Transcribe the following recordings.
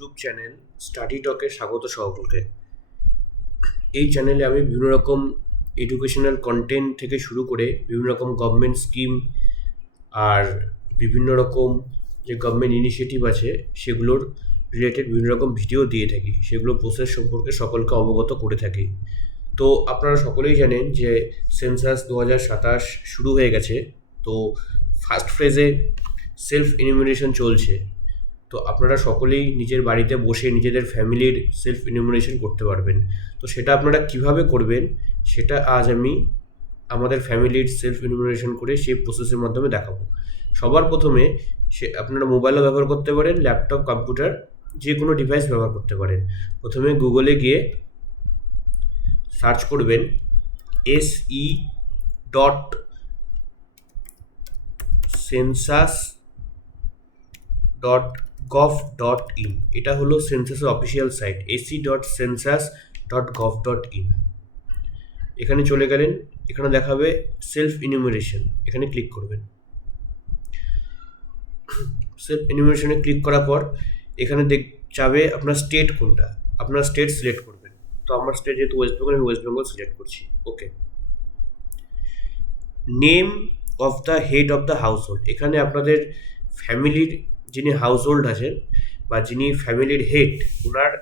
YouTube channel study টকে স্বাগত সকলকে। এই চ্যানেলে আমি বিভিন্ন রকম এডুকেশনাল কন্টেন্ট থেকে শুরু করে বিভিন্ন রকম গভর্নমেন্ট স্কিম আর বিভিন্ন রকম যে গভর্নমেন্ট ইনিশিয়েটিভ আছে সেগুলোর রিলেটেড বিভিন্ন রকম ভিডিও দিয়ে থাকি, সেগুলো প্রসেস সম্পর্কে সকলকে অবগত করে থাকি। তো আপনারা সকলেই জানেন যে সেন্সাস 2027 শুরু হয়ে গেছে। তো ফার্স্ট ফেজে সেলফ এনিউমারেশন চলছে। তো আপনারা সকলেই নিজের বাড়িতে বসে নিজেদের ফ্যামিলির সেলফ এনিউমারেশন করতে পারবেন। তো সেটা আপনারা কিভাবে করবেন সেটা আজ আমি আমাদের ফ্যামিলির সেলফ এনিউমারেশন করে সেই প্রসেসের মাধ্যমে দেখাবো। সবার প্রথমে আপনারা মোবাইলও ব্যবহার করতে পারেন, ল্যাপটপ, কম্পিউটার, যে কোনো ডিভাইস ব্যবহার করতে পারেন। প্রথমে গুগলে গিয়ে সার্চ করবেন se.census.gov.in। এটা হলো সেন্সাসের অফিসিয়াল সাইট se.census.gov.in। এখানে চলে গেলেন, এখানে দেখাবে সেলফ ইনিউমারেশন, এখানে ক্লিক করবেন। সেলফ ইনিউমারেশনে ক্লিক করার পর এখানে যাবে আপনার স্টেট কোনটা, আপনার স্টেট সিলেক্ট করবেন। তো আমার স্টেট যেহেতু ওয়েস্ট বেঙ্গল, আমি ওয়েস্ট বেঙ্গল সিলেক্ট করছি। Okay. Name of the head of the household, এখানে আপনাদের ফ্যামিলির যিনি হাউস হোল্ড আছেন বা যিনি ফ্যামিলির হেড, ওনার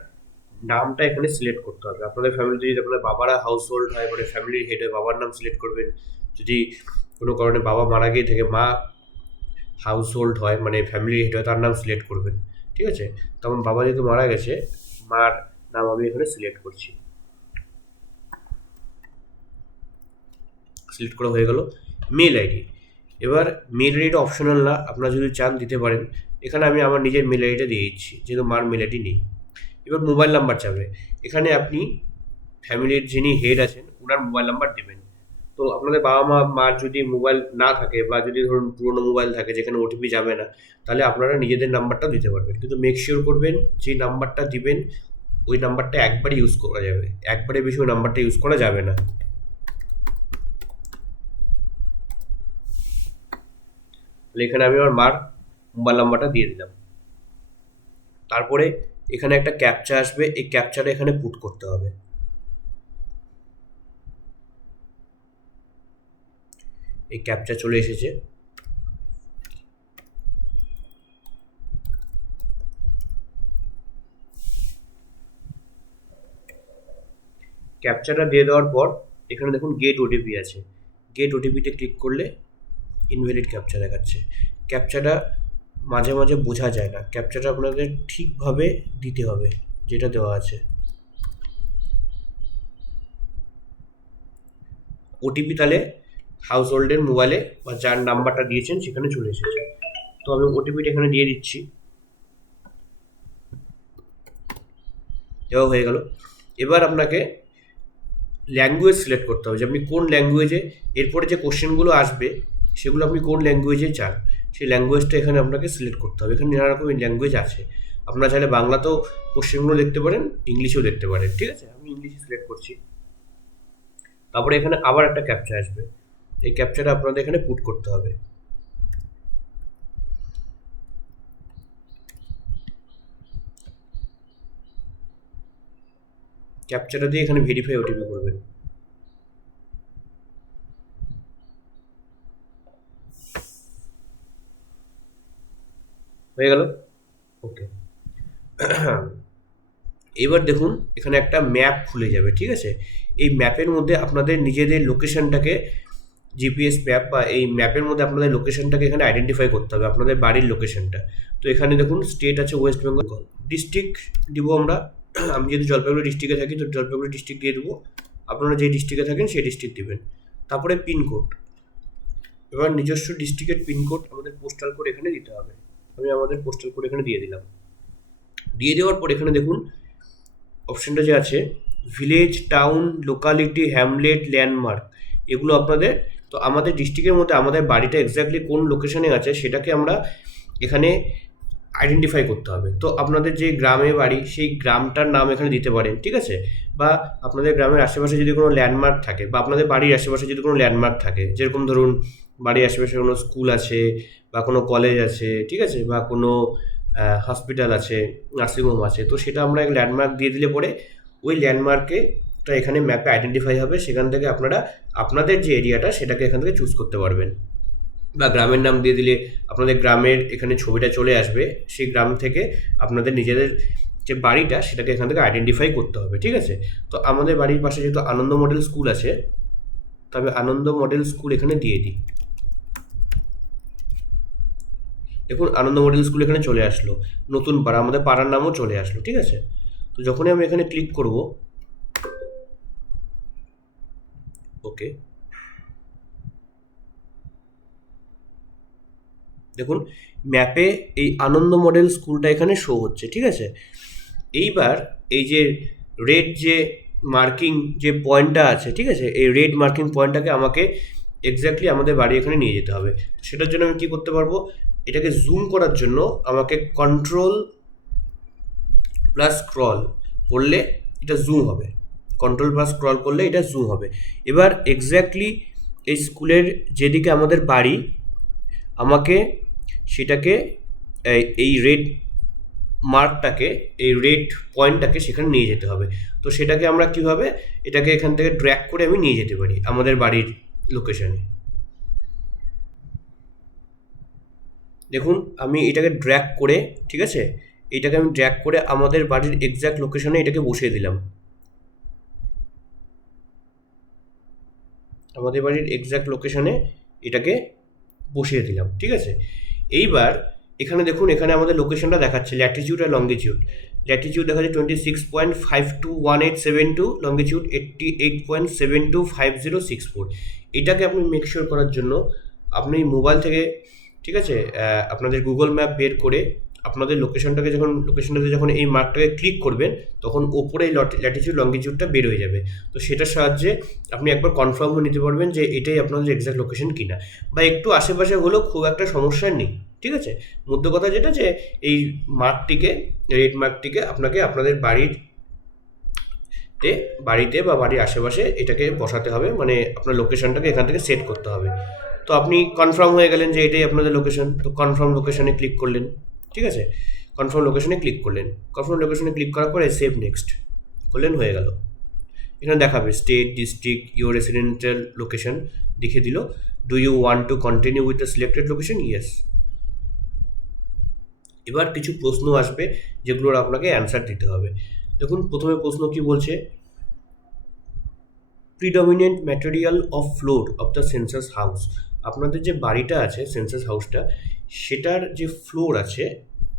নামটা এখানে সিলেক্ট করতে হবে। আপনাদের ফ্যামিলিতে যদি আপনাদের বাবারা হাউস হোল্ড হয়, মানে ফ্যামিলির হেড হয়, বাবার নাম সিলেক্ট করবেন। যদি কোনো কারণে বাবা মারা গিয়ে থেকে মা হাউস হোল্ড হয়, মানে ফ্যামিলির হেড হয়, তার নাম সিলেক্ট করবেন। ঠিক আছে, তখন বাবা যেহেতু মারা গেছে, মার নাম আমি এখানে সিলেক্ট করছি। সিলেক্ট করা হয়ে গেল। মেল আইডি, এবার মেল আইডিটা অপশনাল না, আপনারা যদি চান দিতে পারেন। এখানে আমি আমার নিজের মেল আইডিটা দিয়ে দিচ্ছি, যেহেতু মার মেল আইডি নেই। এবার মোবাইল নাম্বার চাবে, এখানে আপনি ফ্যামিলির যিনি হেড আছেন ওনার মোবাইল নাম্বার দেবেন। তো আপনাদের বাবা মার যদি মোবাইল না থাকে বা যদি ধরুন পুরোনো মোবাইল থাকে যেখানে ওটিপি যাবে না, তাহলে আপনারা নিজেদের নাম্বারটাও দিতে পারবেন। কিন্তু মেক শিওর করবেন যে নাম্বারটা দিবেন ওই নাম্বারটা একবারই ইউজ করা যাবে, একবারে বেশি ওই নাম্বারটা ইউজ করা যাবে না। তাহলে এখানে আমি আমার মার মোবাইল নাম্বারটা দিয়ে দিলাম। তারপরে এখানে একটা ক্যাপচা আসবে, এই ক্যাপচাটা এখানে পুট করতে হবে। এই ক্যাপচা চলে এসেছে। ক্যাপচাটা দিয়ে দেওয়ার পর এখানে দেখুন গেট ওটিপি আছে, গেট ওটিপিতে ক্লিক করলে ইনভ্যালিড ক্যাপচা দেখাচ্ছে। ক্যাপচাটা মাঝে মাঝে বোঝা যায় না, ক্যাপচাটা আপনাদের ঠিকভাবে দিতে হবে যেটা দেওয়া আছে। ওটিপি তাহলে হাউস হোল্ডের মোবাইলে বা যার নাম্বারটা দিয়েছেন সেখানে চলে এসেছে। তো আমি ওটিপিটা এখানে দিয়ে দিচ্ছি, দেওয়া হয়ে গেল। এবার আপনাকে ল্যাঙ্গুয়েজ সিলেক্ট করতে হবে যে আপনি কোন ল্যাঙ্গুয়েজে, এরপরে যে কোশ্চেনগুলো আসবে সেগুলো আপনি কোন ল্যাঙ্গুয়েজে চান, সেই ল্যাঙ্গুয়েজটা এখানে আপনাকে সিলেক্ট করতে হবে। এখানে নানা রকম ল্যাঙ্গুয়েজ আছে, আপনারা চাইলে বাংলাতেও কোশ্চেনগুলো দেখতে পারেন, ইংলিশেও দেখতে পারেন। ঠিক আছে, আমি ইংলিশে সিলেক্ট করছি। তারপরে এখানে আবার একটা ক্যাপচা আসবে, এই ক্যাপচাটা আপনাদের এখানে পুট করতে হবে। ক্যাপচাটা দিয়ে এখানে ভেরিফাই ওটিপি করবেন। হয়ে গেল। ওকে। এবার দেখুন এখানে একটা ম্যাপ খুলে যাবে। ঠিক আছে, এই ম্যাপের মধ্যে আপনাদের নিজেদের লোকেশনটাকে, জিপিএস ম্যাপ বা এই ম্যাপের মধ্যে আপনাদের লোকেশনটাকে এখানে আইডেন্টিফাই করতে হবে, আপনাদের বাড়ির লোকেশনটা। তো এখানে দেখুন স্টেট আছে ওয়েস্ট বেঙ্গল, ডিস্ট্রিক্ট দিব আমরা। আমি যদি জলপাইগুড়ি ডিস্ট্রিক্টে থাকি তো জলপাইগুড়ি ডিস্ট্রিক্ট দিয়ে দেবো, আপনারা যে ডিস্ট্রিক্টে থাকেন সেই ডিস্ট্রিক্ট দেবেন। তারপরে পিনকোড, এবার নিজস্ব ডিস্ট্রিক্টের পিনকোড আমাদের পোস্টাল কোড এখানে দিতে হবে। আমি আমাদের পোস্টাল কোড এখানে দিয়ে দিলাম। দিয়ে দেওয়ার পর এখানে দেখুন অপশনটা যে আছে village, town, locality, Hamlet, landmark, এগুলো আপনাদের। তো আমাদের ডিস্ট্রিক্টের মধ্যে আমাদের বাড়িটা এক্স্যাক্টলি কোন লোকেশনে আছে সেটাকে আমরা এখানে আইডেন্টিফাই করতে হবে। তো আপনাদের যে গ্রামে বাড়ি সেই গ্রামটার নাম এখানে দিতে পারেন। ঠিক আছে, বা আপনাদের গ্রামের আশেপাশে যদি কোনো ল্যান্ডমার্ক থাকে বা আপনাদের বাড়ির আশেপাশে যদি কোনো ল্যান্ডমার্ক থাকে, যেরকম ধরুন বাড়ির আশেপাশে কোনো স্কুল আছে বা কোনো কলেজ আছে, ঠিক আছে, বা কোনো হসপিটাল আছে, নার্সিংহোম আছে, তো সেটা আমরা এক ল্যান্ডমার্ক দিয়ে দিলে পরে ওই ল্যান্ডমার্কেটা এখানে ম্যাপে আইডেন্টিফাই হবে, সেখান থেকে আপনারা আপনাদের যে এরিয়াটা সেটাকে এখান থেকে চুজ করতে পারবেন। বা গ্রামের নাম দিয়ে দিলে আপনাদের গ্রামের এখানে ছবিটা চলে আসবে, সেই গ্রাম থেকে আপনাদের নিজেদের যে বাড়িটা সেটাকে এখান থেকে আইডেন্টিফাই করতে হবে, ঠিক আছে? তো আমাদের বাড়ির পাশে যেহেতু আনন্দ মডেল স্কুল আছে, তবে আনন্দ মডেল স্কুল এখানে দিয়ে দিই। দেখুন আনন্দ মডেল স্কুল এখানে চলে আসলো, নতুন পাড়া, আমাদের পাড়ার নামও চলে আসলো, ঠিক আছে? তো যখনই আমি এখানে ক্লিক করব, ওকে, দেখুন ম্যাপে এই আনন্দ মডেল স্কুলটা এখানে শো হচ্ছে, ঠিক আছে? এইবার এই যে রেড যে মার্কিং যে পয়েন্টটা আছে, ঠিক আছে, এই রেড মার্কিং পয়েন্টটাকে আমাকে এক্স্যাক্টলি আমাদের বাড়ি এখানে নিয়ে যেতে হবে। সেটার জন্য আমি কী করতে পারবো, এটাকে জুম করার জন্য আমাকে কন্ট্রোল প্লাস স্ক্রল করলে এটা জুম হবে, কন্ট্রোল প্লাস স্ক্রল করলে এটা জুম হবে। এবার এক্স্যাক্টলি এই স্কুলের যেদিকে আমাদের বাড়ি, আমাকে সেটাকে এই রেড মার্কটাকে, এই রেড পয়েন্টটাকে সেখানে নিয়ে যেতে হবে। তো সেটাকে আমরা কীভাবে, এটাকে এখান থেকে ড্র্যাগ করে আমি নিয়ে যেতে পারি আমাদের বাড়ির লোকেশানে। দেখুন আমি এটাকে ড্র্যাগ করে, ঠিক আছে, এটাকে আমি ড্র্যাগ করে আমাদের বাড়ির এক্স্যাক্ট লোকেশানে এটাকে বসিয়ে দিলাম, আমাদের বাড়ির এক্স্যাক্ট লোকেশানে এটাকে বসিয়ে দিলাম, ঠিক আছে? এইবার এখানে দেখুন, এখানে আমাদের লোকেশনটা দেখাচ্ছে ল্যাটিটিউড আর লঙ্গিটিউড। ল্যাটিটিউড দেখাচ্ছে 26.521872, লঙ্গিটিউড 88.725064। এটাকে আপনি মেকশিওর করার জন্য আপনি মোবাইল থেকে, ঠিক আছে, আপনাদের গুগল ম্যাপ বের করে আপনাদের লোকেশনটাতে যখন এই মার্কটাকে ক্লিক করবেন, তখন ওপরে ল্যাটিটিউড লঙ্গিটিউডটা বের হয়ে যাবে। তো সেটার সাহায্যে আপনি একবার কনফার্ম হয়ে নিতে পারবেন যে এটাই আপনাদের এক্স্যাক্ট লোকেশন কিনা, বা একটু আশেপাশে হলেও খুব একটা সমস্যা নেই, ঠিক আছে? মধ্য কথা যেটা, যে এই মার্কটিকে, রেড মার্কটিকে আপনাকে আপনাদের বাড়িতে বা বাড়ির আশেপাশে এটাকে বসাতে হবে, মানে আপনার লোকেশনটাকে এখান থেকে সেট করতে হবে। তো আপনি কনফার্ম হয়ে গেলেন যে এটাই আপনাদের লোকেশন, তো কনফার্ম লোকেশনে ক্লিক করলেন, ঠিক আছে? কনফার্ম লোকেশনে ক্লিক করলেন, কনফার্ম লোকেশনে ক্লিক করার পরে সেভ নেক্সট করলেন, হয়ে গেল। এখানে দেখাবে state, district, your residential location দেখিয়ে দিল। Do you want to continue with the selected location? Yes. এবার কিছু প্রশ্ন আসবে যেগুলোর আপনাকে অ্যান্সার দিতে হবে। দেখুন প্রথমে প্রশ্ন কি বলছে, predominant material of floor of the census house. আপনাদের যে বাড়িটা আছে, সেন্সাস হাউসটা, সেটার যে ফ্লোর আছে,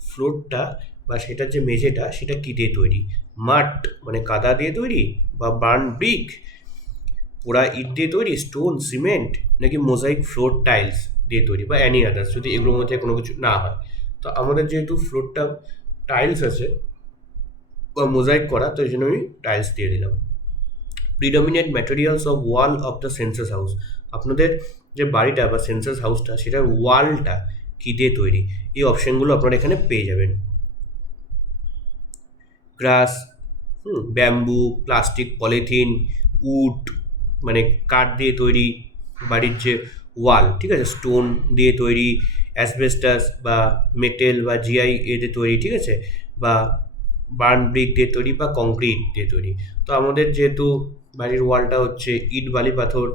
ফ্লোরটা বা সেটার যে মেঝেটা, সেটা কী দিয়ে তৈরি? মাট মানে কাদা দিয়ে তৈরি, বা বার্ন ব্রিক, পোড়া ইট দিয়ে তৈরি, স্টোন, সিমেন্ট, নাকি মোজাইক ফ্লোর টাইলস দিয়ে তৈরি, বা অ্যানি আদার্স, যদি এগুলোর মধ্যে কোনো কিছু না হয়। তো আমাদের যেহেতু ফ্লোরটা টাইলস আছে বা মোজাইক করা, তো এই জন্য আমি টাইলস দিয়ে দিলাম। Predominant materials of wall of the census house. আপনাদের যে বাড়িটা বা সেন্সাস হাউসটা, সেটার ওয়ালটা কী দিয়ে তৈরি? এই অপশানগুলো আপনারা এখানে পেয়ে যাবেন। গ্রাস, ব্যাম্বু, প্লাস্টিক, পলিথিন, উড মানে কাঠ দিয়ে তৈরি বাড়ির যে ওয়াল, ঠিক আছে, স্টোন দিয়ে তৈরি, অ্যাসবেস্টাস বা মেটেল বা জিআই দিয়ে তৈরি, ঠিক আছে, বা বার্ন ব্রিক দিয়ে তৈরি, বা কংক্রিট দিয়ে তৈরি। তো আমাদের যেহেতু বাড়ির ওয়ালটা হচ্ছে ইট, বালি, পাথর,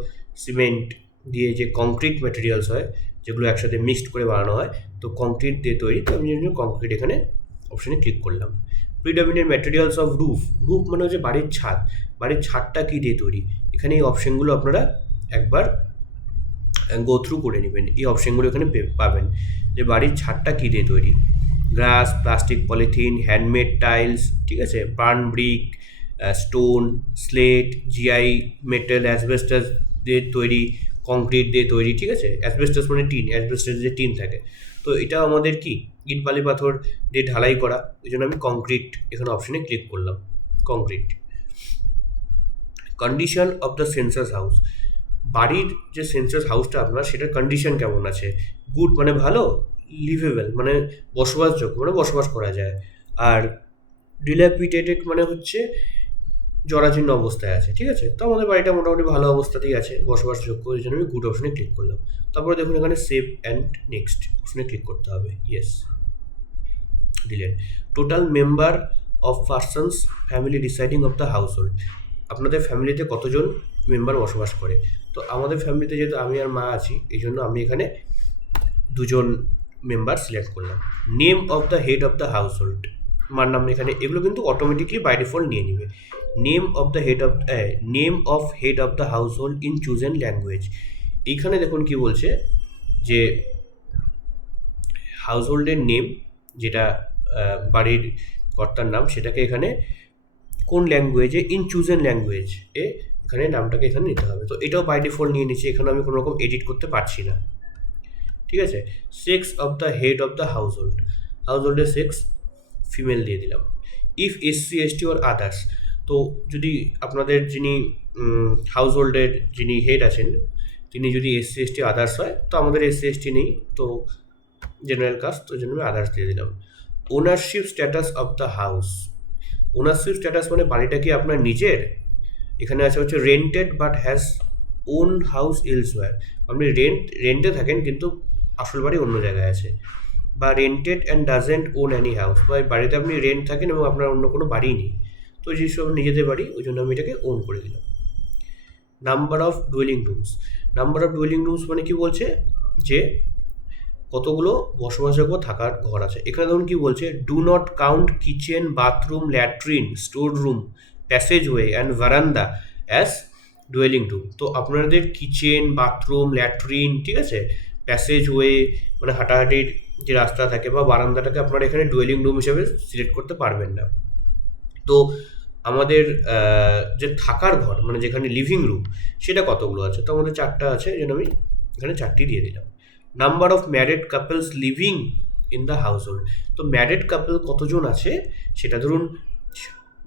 সিমেন্ট দিয়ে যে কংক্রিট ম্যাটেরিয়ালস হয়, যেগুলো একসাথে মিক্সড করে বানানো হয়, তো কংক্রিট দিয়ে তৈরি, তো আমি জন্য কংক্রিট এখানে অপশানে ক্লিক করলাম। Predominant materials of roof, roof মানে হচ্ছে বাড়ির ছাদ, বাড়ির ছাদটা কী দিয়ে তৈরি? এখানে এই অপশানগুলো আপনারা একবার গো থ্রু করে নেবেন। এই অপশানগুলো এখানে পাবেন যে বাড়ির ছাদটা কী দিয়ে তৈরি। Glass, plastic, polythene, handmade tiles, ঠিক আছে, burn brick, stone, slate, GI, metal, asbestos দিয়ে তৈরি, কংক্রিট দিয়ে তৈরি, ঠিক আছে। অ্যাসবেস্টাস মানে টিন, অ্যাসবেস্টাস যে টিন থাকে, তো এটা আমাদের কি ইট, বালি, পাথর দিয়ে ঢালাই করা, ওই জন্য আমি কংক্রিট এখানে অপশানে ক্লিক করলাম, concrete. Condition of the census house, বাড়ির যে সেন্সাস হাউসটা আপনার, সেটার কন্ডিশন কেমন আছে? গুড মানে ভালো, লিভেবল মানে বসবাসযোগ্য, মানে বসবাস করা যায়, আর ডিল্যাপিডেটেড মানে হচ্ছে জরাজীর্ণ অবস্থায় আছে, ঠিক আছে। তো আমাদের বাড়িটা মোটামুটি ভালো অবস্থাতেই আছে, বসবাসযোগ্য, ওই জন্য আমি গুড অপশনে ক্লিক করলাম। তারপরে দেখুন এখানে সেভ অ্যান্ড নেক্সট অপশনে ক্লিক করতে হবে, ইয়েস। দিলেন। Total member of persons family deciding of the household, আপনাদের ফ্যামিলিতে কতজন মেম্বার বসবাস করে। তো আমাদের ফ্যামিলিতে যেহেতু আমি আর মা আছি, এই জন্য আমি এখানে দুজন মেম্বার সিলেক্ট করলাম। Name of the head of the house hold, মার নাম এখানে, এগুলো কিন্তু অটোমেটিকলি বাই ডিফল্ট নিয়ে নেবে। Name of the head of the household in chosen language, এইখানে দেখুন কি বলছে যে হাউস হোল্ডের নেম, যেটা বাড়ির কর্তার নাম, সেটাকে এখানে কোন ল্যাঙ্গুয়েজে, ইন চুজেন ল্যাঙ্গুয়েজ এখানে নামটাকে এখানে নিতে হবে। তো এটাও বাই ডিফল্ট নিয়ে নিচ্ছি, এখানে আমি কোনো রকম এডিট করতে পারছি না, ঠিক আছে। Sex of the head of the হাউস হোল্ডের সেক্স ফিমেল দিয়ে দিলাম। If SC ST or others, তো যদি আপনাদের যিনি হাউস হোল্ডের যিনি হেড আছেন তিনি যদি এসসি এসটি আদার্স হয়, তো আমাদের এসসি এসটি নেই, তো জেনারেল কাস্ট, তো জন্য আমি আদার্স দিয়ে দিলাম। Ownership status of the house, ownership status মানে বাড়িটা কি আপনার নিজের, এখানে আছে হচ্ছে rented but has won house elsewhere, আপনি রেন্টে থাকেন কিন্তু আসল বাড়ি অন্য জায়গায় আছে। বা rented and doesn't own any house, বা বাড়িতে আপনি রেন্ট থাকেন এবং আপনার অন্য কোনো বাড়ি নেই, তো যেসব নিজেদের বাড়ি, ওই জন্য আমি এটাকে ওন করে দিলাম। নাম্বার অফ ডুয়েলিং রুমস মানে কি বলছে যে কতগুলো বসবাসযোগ্য থাকার ঘর আছে। এখানে ধরুন কি বলছে, do not count kitchen, bathroom, latrine, store room, passage way and verandah as dwelling room. তো আপনাদের কিচেন, বাথরুম, ল্যাট্রিন, ঠিক আছে, প্যাসেজ ওয়ে মানে হাঁটাহাঁটির যে রাস্তা থাকে, বা বারান্দাটাকে আপনারা এখানে ডুয়েলিং রুম হিসেবে সিলেক্ট করতে পারবেন না। তো আমাদের যে থাকার ঘর মানে যেখানে লিভিং রুম, সেটা কতগুলো আছে, তো আমাদের 4টা আছে, এই জন্য আমি এখানে 4টি দিয়ে দিলাম। Number of married couples living in the house hold, তো ম্যারিড কাপল কতজন আছে সেটা ধরুন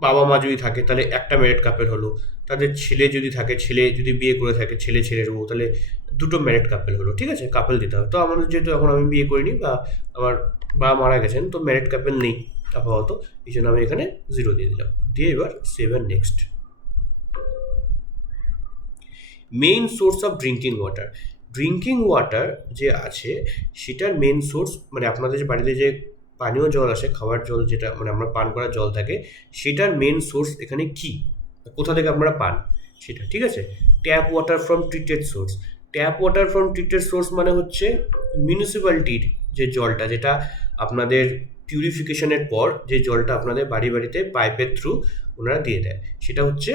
বাবা মা যদি থাকে তাহলে একটা ম্যারিড কাপল হলো, তাদের ছেলে যদি থাকে, ছেলে যদি বিয়ে করে থাকে, ছেলের বউ, তাহলে 2টো ম্যারিড কাপল হলো, ঠিক আছে, কাপল দিতে হবে। তো আমাদের যেহেতু এখন আমি বিয়ে করিনি বা আমার বাবা মারা গেছেন, তো ম্যারিড কাপল নেই আপাতত, এই জন্য আমি এখানে 0 দিয়ে দিলাম। দিয়ে এবার save and next. Main source of drinking water যে আছে সেটার মেন সোর্স মানে আপনাদের যে বাড়িতে যে পানীয় জল আসে, খাবার জল যেটা মানে আমরা পান করার জল থাকে, সেটার মেন সোর্স এখানে কি, কোথা থেকে আপনারা পান সেটা, ঠিক আছে। Tap water from treated source মানে হচ্ছে মিউনিসিপ্যালিটির যে জলটা, যেটা আপনাদের পিউরিফিকেশনের পর যে জলটা আপনাদের বাড়িতে পাইপের থ্রু ওনারা দিয়ে দেয়, সেটা হচ্ছে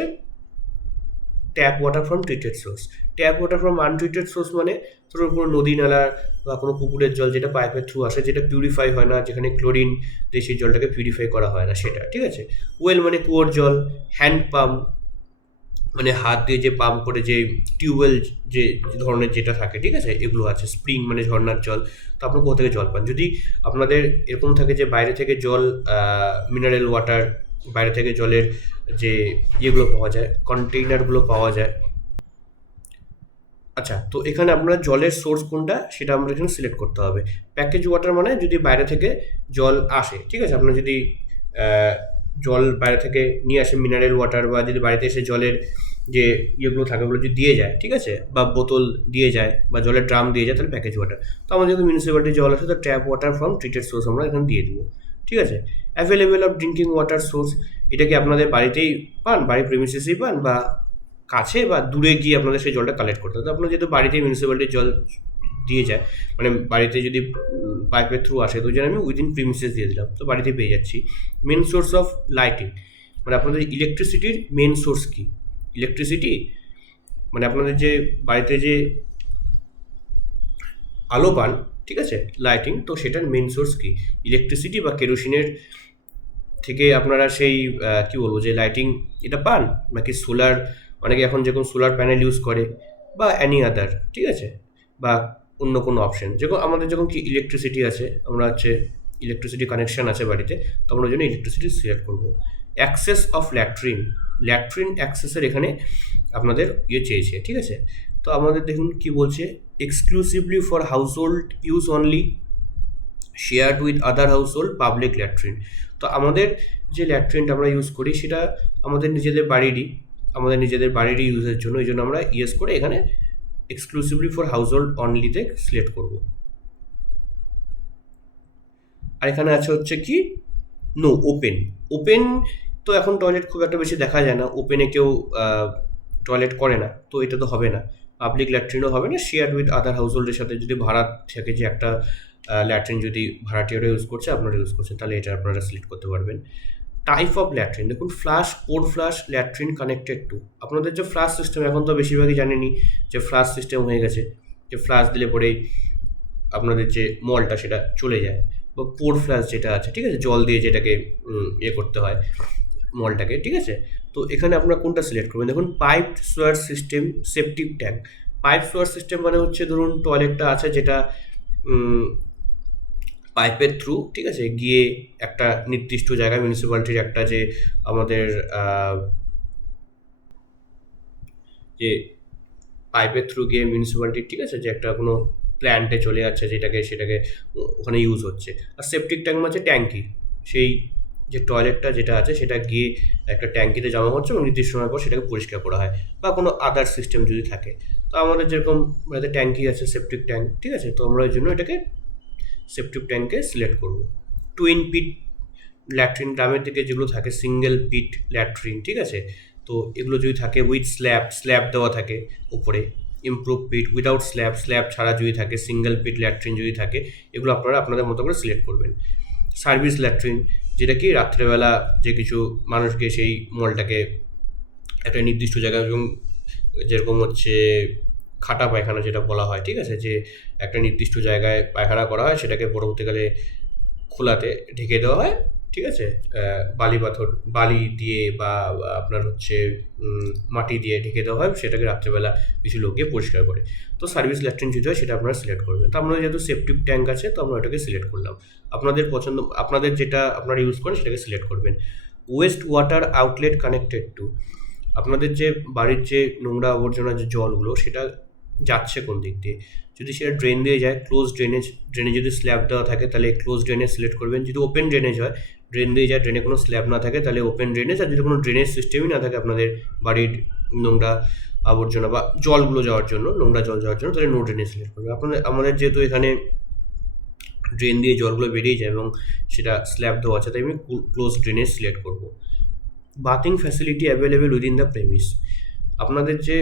tap water from treated source. Tap water from untreated source মানে ধরুন কোনো নদী নালার বা কোনো পুকুরের জল যেটা পাইপের থ্রু আসে, যেটা পিউরিফাই হয় না, যেখানে ক্লোরিন দিয়ে সেই জলটাকে পিউরিফাই করা হয় না, সেটা, ঠিক আছে। ওয়েল মানে কুয়োর জল। হ্যান্ড পাম্প মানে হাত দিয়ে যে পাম্প করে, যে টিউবওয়েল যে ধরনের যেটা থাকে, ঠিক আছে, এগুলো আছে। স্প্রিং মানে ঝর্ণার জল। তো আপনার কোথা থেকে জল পান, যদি আপনাদের এরকম থাকে যে বাইরে থেকে জল মিনারেল ওয়াটার, বাইরে থেকে জলের যে ইয়েগুলো পাওয়া যায়, কন্টেইনারগুলো পাওয়া যায়। আচ্ছা, তো এখানে আপনার জলের সোর্স কোনটা সেটা আমরা এখানে সিলেক্ট করতে হবে। প্যাকেজ ওয়াটার মানে যদি বাইরে থেকে জল আসে, ঠিক আছে, আপনার যদি জল বাইরে থেকে নিয়ে আসে মিনারেল ওয়াটার, বা যদি বাড়িতে এসে জলের যে ইয়েগুলো থাকে ওগুলো যদি দিয়ে যায়, ঠিক আছে, বা বোতল দিয়ে যায় বা জলের ড্রাম দিয়ে যায়, তাহলে প্যাকেজ ওয়াটার। তো আমাদের যেহেতু মিউনিসিপ্যালিটির জল আসে, তো tap water from treated source আমরা এখানে দিয়ে দেবো, ঠিক আছে। Available of drinking water source, এটা কি আপনাদের বাড়িতেই পান, বাড়ির প্রেমিসেসেই পান, বা কাছে বা দূরে গিয়ে আপনাদের সেই জলটা কালেক্ট করতে হবে। তো আপনার যেহেতু বাড়িতে মিউনিসিপ্যালিটির জল দিয়ে যায়, মানে বাড়িতে যদি পাইপের থ্রু আসে, তো ওই জন্য আমি উইদিন প্রিমিসেস দিয়ে দিলাম, তো বাড়িতে পেয়ে যাচ্ছি। মেন সোর্স অফ লাইটিং মানে আপনাদের ইলেকট্রিসিটির মেন সোর্স কি, ইলেকট্রিসিটি মানে আপনাদের যে বাড়িতে যে আলো পান, ঠিক আছে, লাইটিং, তো সেটার মেন সোর্স কি, ইলেকট্রিসিটি বা কেরোসিনের থেকে আপনারা সেই কি বলবো যে লাইটিং এটা পান, নাকি সোলার, অনেকে এখন যেরকম সোলার প্যানেল ইউজ করে, বা অ্যানি আদার, ঠিক আছে, বা অন্য কোনো অপশন, যেরকম আমাদের যখন কি ইলেকট্রিসিটি আছে, আমরা হচ্ছে ইলেকট্রিসিটি কানেকশান আছে বাড়িতে, তো আমরা ওই জন্য ইলেকট্রিসিটি সিলেক্ট করবো। অ্যাক্সেস অফ ল্যাট্রিন অ্যাক্সেসের এখানে আপনাদের চেয়েছে, ঠিক আছে। তো আমাদের দেখুন কি বলছে, exclusively for house hold use only, shared with other house hold public latrine. তো আমাদের যে ল্যাট্রিনটা আমরা ইউজ করি সেটা আমাদের নিজেদের বাড়িরই ইউজের জন্য, এই জন্য আমরা ইয়েস করে এখানে এক্সক্লুসিভলি ফর হাউস হোল্ড অনলিতে সিলেক্ট করব। আর এখানে আছে হচ্ছে কি নো ওপেন। ওপেন তো এখন টয়লেট খুব একটা বেশি দেখা যায় না, ওপেনে কেউ টয়লেট করে না, তো এটা তো হবে না। পাবলিক ল্যাট্রিনও হবে না, শেয়ার উইথ আদার হাউস হোল্ডের সাথে যদি ভাড়া থাকে, যে একটা ল্যাট্রিন যদি ভাড়াটিয়ারা ইউজ করছে আপনারা ইউজ করছেন, তাহলে এটা আপনারা সিলেক্ট করতে পারবেন। টাইপ অফ ল্যাট্রিন দেখুন, flush, pour flush, latrine connected to. আপনাদের যে ফ্লাশ সিস্টেম এখন তো বেশিরভাগই জানেনই যে ফ্লাশ সিস্টেম হয়ে গেছে, যে ফ্লাশ দিলে পরেই আপনাদের যে মলটা সেটা চলে যায়, বা পোর ফ্লাশ যেটা আছে, ঠিক আছে, জল দিয়ে যেটাকে ইয়ে করতে হয় মলটাকে, ঠিক আছে। তো এখানে আপনারা কোনটা সিলেক্ট করবেন, দেখুন পাইপ সোয়ার সিস্টেম, সেপটিক ট্যাঙ্ক। পাইপ সোয়ার সিস্টেম মানে হচ্ছে ধরুন টয়লেটটা আছে যেটা পাইপের থ্রু, ঠিক আছে, গিয়ে একটা নির্দিষ্ট জায়গায় মিউনিসিপ্যালিটির একটা যে আমাদের যে পাইপের থ্রু গিয়ে মিউনিসিপ্যালিটির, ঠিক আছে, যে একটা কোনো প্ল্যান্টে চলে যাচ্ছে যেটাকে সেটাকে ওখানে ইউজ হচ্ছে। আর সেপটিক ট্যাঙ্ক মানে ট্যাঙ্কি, সেই যে টয়লেটটা যেটা আছে সেটা গিয়ে একটা ট্যাঙ্কিতে জমা হচ্ছে এবং নির্দিষ্ট সময় পর সেটাকে পরিষ্কার করা হয়, বা কোনো আদার সিস্টেম যদি থাকে। তো আমাদের যেরকম বাড়িতে ট্যাঙ্কি আছে, সেপটিক ট্যাঙ্ক, ঠিক আছে, তো আমরা ওই জন্য এটাকে সেপটিক ট্যাঙ্কে সিলেক্ট করব। টুইন পিট ল্যাট্রিন, গ্রামের দিকে যেগুলো থাকে সিঙ্গেল পিট ল্যাট্রিন, ঠিক আছে, তো এগুলো যদি থাকে উইথ স্ল্যাব, স্ল্যাব দেওয়া থাকে উপরে। ইমপ্রুভ পিট উইদাউট স্ল্যাব, স্ল্যাব ছাড়া যদি থাকে, সিঙ্গেল পিট ল্যাট্রিন যদি থাকে, এগুলো আপনারা আপনাদের মতো করে সিলেক্ট করবেন। সার্ভিস ল্যাট্রিন, যেটা কি রাত্রেবেলা যে কিছু মানুষকে সেই মলটাকে একটা নির্দিষ্ট জায়গায়, এবং যেরকম হচ্ছে খাটা পায়খানা যেটা বলা হয়, ঠিক আছে, যে একটা নির্দিষ্ট জায়গায় পায়খানা করা হয়, সেটাকে পরবর্তীকালে খোলাতে ঢেকে দেওয়া হয়, ঠিক আছে, বালি পাথর, বালি দিয়ে বা আপনার হচ্ছে মাটি দিয়ে ঢেকে দেওয়া হয়, সেটাকে রাত্রেবেলা কিছু লোক গিয়ে পরিষ্কার করে। তো সার্ভিস ল্যাট্রিন যেটা হয় সেটা আপনারা সিলেক্ট করবেন। তো আপনাদের যেহেতু সেপটিক ট্যাঙ্ক আছে, তো আমরা ওটাকে সিলেক্ট করলাম। আপনাদের পছন্দ, আপনাদের যেটা আপনারা ইউজ করেন সেটাকে সিলেক্ট করবেন। West water outlet connected to, আপনাদের যে বাড়ির যে নোংরা আবর্জনা যে জলগুলো সেটা যাচ্ছে কোন দিক দিয়ে, যদি সেটা ড্রেন দিয়ে যায়, ক্লোজ ড্রেনেজ, ড্রেনে যদি স্ল্যাব দেওয়া থাকে তাহলে ক্লোজ ড্রেনেজ সিলেক্ট করবেন। যদি ওপেন ড্রেনেজ হয়, ড্রেন দিয়ে যায়, ড্রেনে কোনো স্ল্যাব না থাকে, তাহলে ওপেন ড্রেনেজ। আর যদি কোনো ড্রেনেজ সিস্টেমই না থাকে আপনাদের বাড়ির নোংরা আবর্জনা বা জলগুলো যাওয়ার জন্য, নোংরা জল যাওয়ার জন্য, তাহলে নো ড্রেনেজ সিলেক্ট করবেন। আমাদের যেহেতু এখানে ড্রেন দিয়ে জলগুলো বেরিয়ে যায় এবং সেটা স্ল্যাব দেওয়া আছে, তাই আমি ক্লোজ ড্রেনেজ সিলেক্ট করবো। Bathing facility available within the premise, আপনাদের যে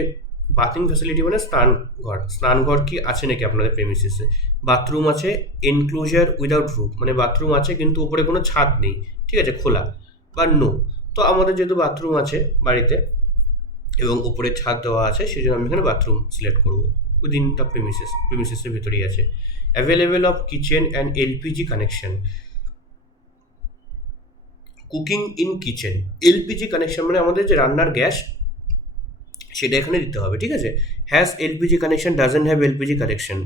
বাথিং ফ্যাসিলিটি মানে স্নানঘর, স্নানঘর কি আছে নাকি আপনাদের প্রেমিসিসে। বাথরুম আছে, এনক্লোজার উইদাউট রুফ, মানে বাথরুম আছে কিন্তু উপরে কোনো ছাদ নেই, ঠিক আছে, খোলা, বা নো। তো আমাদের যেহেতু বাথরুম আছে বাড়িতে এবং উপরে ছাদ দেওয়া আছে, সেই জন্য আমি এখানে বাথরুম সিলেক্ট করবো। উইদিন দ্য প্রেমিসিসের ভিতরেই আছে। Available of kitchen and LPG connection, cooking in kitchen. LPG connection মানে আমাদের যে রান্নার গ্যাস সেটা এখানে দিতে হবে, ঠিক আছে। Has LPG connection, doesn't have LPG connection.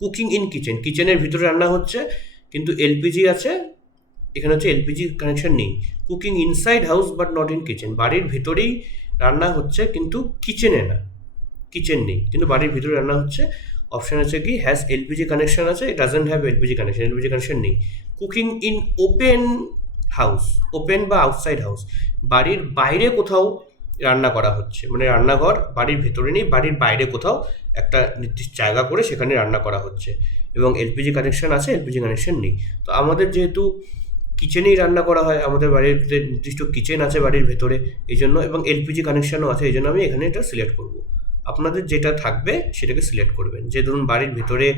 Cooking in kitchen, কিচেনের ভিতরে রান্না হচ্ছে কিন্তু এলপিজি আছে, এখানে হচ্ছে এলপিজি কানেকশন নেই। Cooking inside house but not in kitchen, বাড়ির ভিতরেই রান্না হচ্ছে কিন্তু কিচেনে না, কিচেন নেই কিন্তু বাড়ির ভিতরে রান্না হচ্ছে। অপশান আছে কি, হ্যাজ এলপিজি কানেকশন আছে, doesn't have LPG connection, LPG connection নেই। Cooking in open house, open বা আউটসাইড হাউস, বাড়ির বাইরে কোথাও রান্না করা হচ্ছে, মানে রান্নাঘর বাড়ির ভেতরে নেই, বাড়ির বাইরে কোথাও একটা নির্দিষ্ট জায়গা করে সেখানে রান্না করা হচ্ছে, এবং এলপিজি কানেকশন আছে, এলপিজি কানেকশন নেই। তো আমাদের যেহেতু কিচেনেই রান্না করা হয়, আমাদের বাড়িতে নির্দিষ্ট কিচেন আছে বাড়ির ভেতরে এই জন্য, এবং এলপিজি কানেকশনও আছে, এই জন্য আমি এখানে এটা সিলেক্ট করব। আপনাদের যেটা থাকবে সেটাকে সিলেক্ট করবেন। যে ধরুন বাড়ির ভেতরে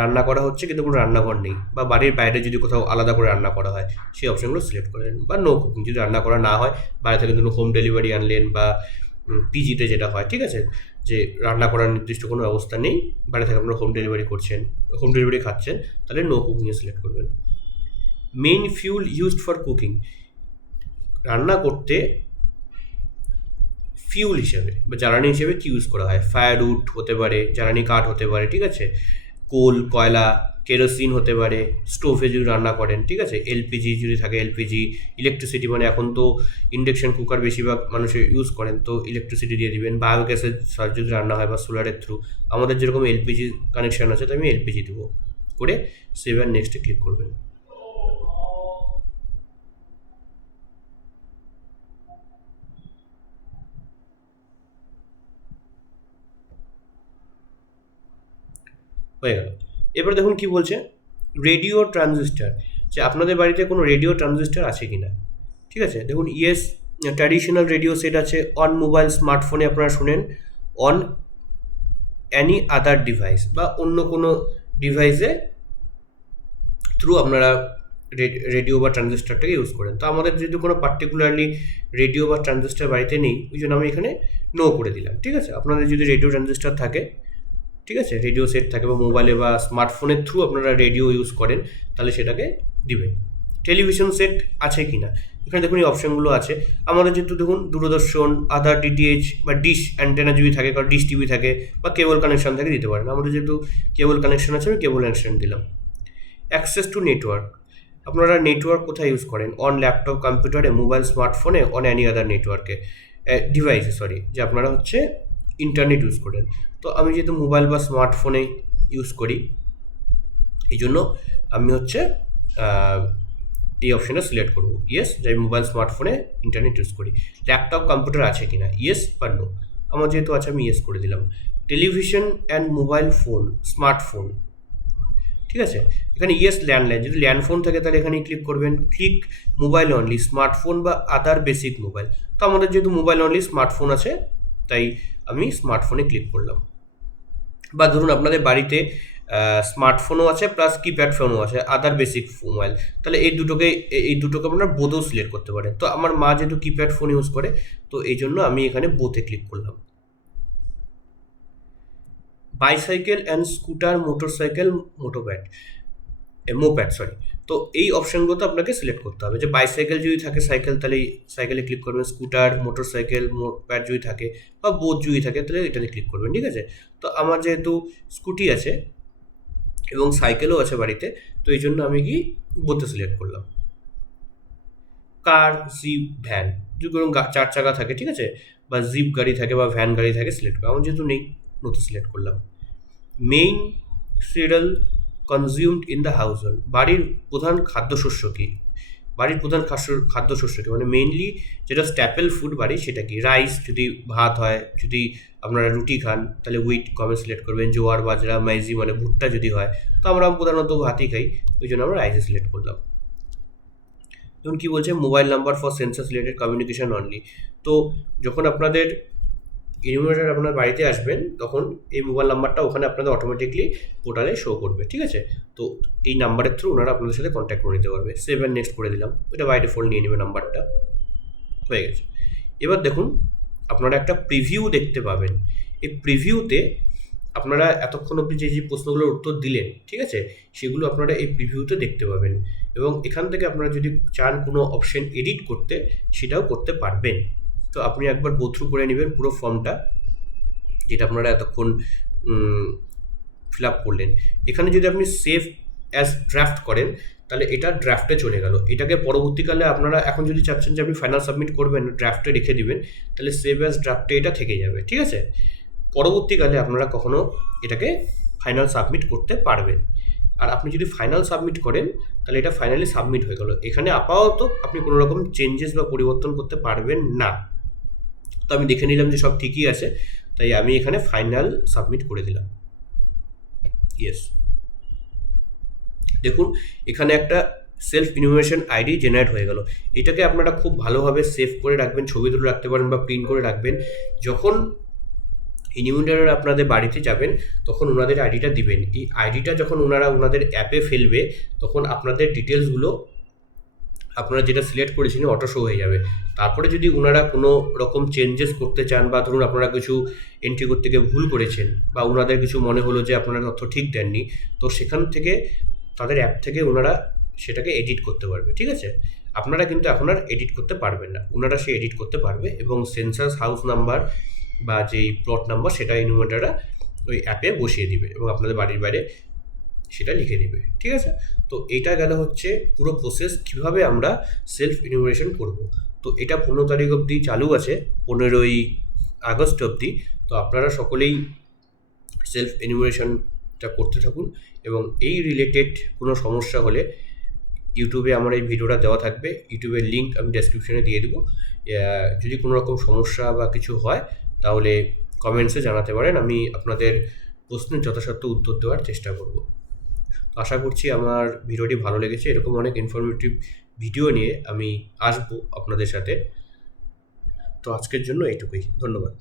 রান্না করা হচ্ছে কিন্তু কোনো রান্নাঘর নেই, বা বাড়ির বাইরে যদি কোথাও আলাদা করে রান্না করা হয়, সেই অপশনগুলো সিলেক্ট করবেন। বা নো কুকিং, যদি রান্না করা না হয়, বাইরে থেকে ধরুন হোম ডেলিভারি আনলেন, বা পিজিতে যেটা হয়, ঠিক আছে, যে রান্না করার নির্দিষ্ট কোনো ব্যবস্থা নেই, বাইরে থেকে আপনারা হোম ডেলিভারি করছেন, হোম ডেলিভারি খাচ্ছেন, তাহলে নো কুকিংয়ে সিলেক্ট করবেন। Main fuel used for cooking, রান্না করতে ফিউল হিসেবে বা জ্বালানি হিসেবে কি ইউজ করা হয়, ফায়ারউড হতে পারে, জ্বালানি কাঠ হতে পারে, ঠিক আছে, কোল, কয়লা, কেরোসিন হতে পারে, স্টোভে যদি রান্না করেন, ঠিক আছে, এলপিজি যদি থাকে এলপিজি, ইলেকট্রিসিটি মানে এখন তো ইন্ডাকশন কুকার বেশিরভাগ মানুষের ইউজ করেন, তো ইলেকট্রিসিটি দিয়ে দিবেন। বায়োগ্যাসের সাহায্যে যদি রান্না হয় বা সোলারের থ্রু, আমাদের যেরকম এলপিজি কানেকশন আছে তো আমি এলপিজি দেবো, করে সেভ অ্যান্ড নেক্সটে ক্লিক করবেন। হয়ে গেল। এবার দেখুন কি বলছে, রেডিও ট্রানজিস্টার, যে আপনাদের বাড়িতে কোনো রেডিও ট্রানজিস্টার আছে কি না। ঠিক আছে, দেখুন ইয়েস ট্র্যাডিশনাল রেডিও সেট আছে অন মোবাইল স্মার্টফোনে আপনারা শুনেন, অন অ্যানি আদার ডিভাইস বা অন্য কোনো ডিভাইসে থ্রু আপনারা রেডিও বা ট্রানজিস্টারটাকে ইউজ করেন। তো আমাদের যেহেতু কোনো পার্টিকুলারলি রেডিও বা ট্রানজিস্টার বাড়িতে নেই, ওই জন্য আমি এখানে নো করে দিলাম। ঠিক আছে, আপনাদের যদি রেডিও ট্রানজিস্টার থাকে, ঠিক আছে, রেডিও সেট থাকে বা মোবাইলে বা স্মার্টফোনের থ্রু আপনারা রেডিও ইউজ করেন, তাহলে সেটাকে দিবেন। টেলিভিশন সেট আছে কি না, এখানে দেখুন এই অপশানগুলো আছে। আমাদের যেহেতু দেখুন দূরদর্শন, আদার ডিটিএইচ বা ডিশ অ্যান্টেনা যদি থাকে, কারণ ডিশ টিভি থাকে বা কেবল কানেকশন থাকে দিতে পারেন। আমাদের যেহেতু কেবল কানেকশন আছে, আমি কেবল কানেকশন দিলাম। অ্যাক্সেস টু নেটওয়ার্ক, আপনারা নেটওয়ার্ক কোথায় ইউজ করেন, অন ল্যাপটপ, কম্পিউটারে, মোবাইল স্মার্টফোনে, অন অ্যানি আদার নেটওয়ার্কে, ডিভাইসে সরি, যে আপনারা হচ্ছে ইন্টারনেট ইউজ করেন। তো আমি যেহেতু মোবাইল বা স্মার্টফোনে ইউজ করি, এই জন্য আমি হচ্ছে এই অপশানটা সিলেক্ট করবো, ইয়েস, যে আমি মোবাইল স্মার্টফোনে ইন্টারনেট ইউজ করি। ল্যাপটপ কম্পিউটার আছে কি না, ইয়েস বা নো, আমার যেহেতু আছে আমি ইয়েস করে দিলাম। Television and mobile phone, smartphone, ঠিক আছে, এখানে ইয়েস ল্যান্ডলাইন, যদি ল্যান্ডফোন থাকে তাহলে এখানে ক্লিক করবেন। ক্লিক মোবাইল অনলি, স্মার্টফোন বা আদার বেসিক মোবাইল, তো আমাদের যেহেতু মোবাইল অনলি স্মার্টফোন আছে, তাই আমি স্মার্টফোনে ক্লিক করলাম। বা ধরুন আপনাদের বাড়িতে স্মার্টফোনও আছে প্লাস কিপ্যাড ফোনও আছে, আদার বেসিক মোবাইল, তাহলে এই দুটোকে আপনারা বোথও সিলেক্ট করতে পারেন। তো আমার মা যেহেতু কিপ্যাড ফোন ইউজ করে, তো এই জন্য আমি এখানে বোথে ক্লিক করলাম। Bicycle and scooter, motorcycle, moped sorry, তো এই অপশানগুলো আপনাকে সিলেক্ট করতে হবে। যে বাইসাইকেল যদি থাকে সাইকেল, তাহলে সাইকেলে ক্লিক করবেন। স্কুটার, মোটরসাইকেল, মোপ্যাড যদি থাকে বা বোথ যদি থাকে, তাহলে এটাতে ক্লিক করবেন। ঠিক আছে, তো আমার যেহেতু স্কুটি আছে এবং সাইকেলও আছে বাড়িতে, তো এই জন্য আমি কি বোথে সিলেক্ট করলাম। কার, জিপ, ভ্যান, যদি কোনো 4 চাকা থাকে, ঠিক আছে, বা জিপ গাড়ি থাকে বা ভ্যান গাড়ি থাকে, সিলেক্ট করলাম। আমার যেহেতু নেই, নতুন সিলেক্ট করলাম। Main serial consumed in the house hold, বাড়ির প্রধান খাদ্যশস্য কী, বাড়ির প্রধান খাদ্যশস্য কী, মানে মেইনলি যেটা স্ট্যাপেল ফুড বাড়ি, সেটা কি। রাইস, যদি ভাত হয়, যদি আপনারা রুটি খান তাহলে উইট কমে সিলেক্ট করবেন। জোয়ার, বাজরা, মাইজি মানে ভুট্টা যদি হয়, তো আমরা প্রধানত ভাতই খাই, ওই জন্য আমরা রাইসে সিলেক্ট করলাম। যেমন কী বলছে, mobile number for census related communication only, তো যখন আপনাদের ইনভার্টার আপনার বাড়িতে আসবেন, তখন এই মোবাইল নাম্বারটা ওখানে আপনাদের অটোমেটিকলি পোর্টালে শো করবে। ঠিক আছে, তো এই নাম্বারের থ্রু ওনারা আপনাদের সাথে কন্ট্যাক্ট করে নিতে পারবে। সেভ অ্যান্ড নেক্সট করে দিলাম, এটা বাই ডিফল্ট নিয়ে নেবে নাম্বারটা, হয়ে গেছে। এবার দেখুন আপনারা একটা প্রিভিউ দেখতে পাবেন। এই প্রিভিউতে আপনারা এতক্ষণ অবধি যে প্রশ্নগুলোর উত্তর দিলেন, ঠিক আছে, সেগুলো আপনারা এই প্রিভিউতে দেখতে পাবেন। এবং এখান থেকে আপনারা যদি চান কোনো অপশন এডিট করতে, সেটাও করতে পারবেন। তো আপনি একবার গো থ্রু করে নেবেন পুরো ফর্মটা, যেটা আপনারা এতক্ষণ ফিল আপ করলেন। এখানে যদি আপনি সেভ অ্যাজ ড্রাফট করেন, তাহলে এটা ড্রাফটে চলে গেল। এটাকে পরবর্তীকালে আপনারা এখন যদি চাচ্ছেন যে আপনি ফাইনাল সাবমিট করবেন, ড্রাফটে রেখে দিবেন, তাহলে সেভ অ্যাজ ড্রাফটে এটা থেকে যাবে। ঠিক আছে, পরবর্তীকালে আপনারা কখনো এটাকে ফাইনাল সাবমিট করতে পারবেন। আর আপনি যদি ফাইনাল সাবমিট করেন, তাহলে এটা ফাইনালি সাবমিট হয়ে গেল। এখানে আপাতত আপনি কোনো রকম চেঞ্জেস বা পরিবর্তন করতে পারবেন না। তো আমি দেখে নিলাম যে সব ঠিকই আছে, তাই আমি এখানে ফাইনাল সাবমিট করে দিলাম। ইয়েস, দেখুন এখানে একটা সেলফ ইনফরমেশন আইডি জেনারেট হয়ে গেল। এটাকে আপনারা খুব ভালোভাবে সেভ করে রাখবেন, ছবি তুলে রাখতে পারেন বা প্রিন্ট করে রাখবেন। যখন ইনভিটার আপনাদের বাড়িতে যাবেন, তখন ওনাদের আইডিটা দিবেন। এই আইডিটা যখন ওনারা ওনাদের অ্যাপে ফেলবে, তখন আপনাদের ডিটেলসগুলো আপনারা যেটা সিলেক্ট করেছিলেন অটো শো হয়ে যাবে। তারপরে যদি ওনারা কোনো রকম চেঞ্জেস করতে চান, বা ধরুন আপনারা কিছু এন্ট্রি করতে গিয়ে ভুল করেছেন, বা ওনাদের কিছু মনে হলো যে আপনারা তথ্য ঠিক দেননি, তো সেখান থেকে তাদের অ্যাপ থেকে ওনারা সেটাকে এডিট করতে পারবে। ঠিক আছে, আপনারা কিন্তু এখন আর এডিট করতে পারবেন না, ওনারা সে এডিট করতে পারবে। এবং সেন্সাস হাউস নাম্বার বা যেই প্লট নাম্বার, সেটা ইনভার্টাররা ওই অ্যাপে বসিয়ে দিবে এবং আপনাদের বাড়ির বাইরে সেটা লিখে দিবে। ঠিক আছে, তো এটা গেল হচ্ছে পুরো প্রসেস কীভাবে আমরা সেলফ ইনোভেশন করব। তো এটা 15 তারিখ অবধি চালু আছে, 15ই আগস্ট অবধি। তো আপনারা সকলেই সেলফ ইনোভেশনটা করতে থাকুন, এবং এই রিলেটেড কোনো সমস্যা হলে ইউটিউবে আমার এই ভিডিওটা দেওয়া থাকবে, ইউটিউবের লিঙ্ক আমি ডেসক্রিপশনে দিয়ে দেবো। যদি কোনো রকম সমস্যা বা কিছু হয়, তাহলে কমেন্টসে জানাতে পারেন, আমি আপনাদের প্রশ্নের যথাসাধ্য উত্তর দেওয়ার চেষ্টা করব। তো আশা করছি আমার ভিডিওটি ভালো লেগেছে। এরকম অনেক ইনফরমেটিভ ভিডিও নিয়ে আমি আসবো আপনাদের সাথে। তো আজকের জন্য এইটুকুই। ধন্যবাদ।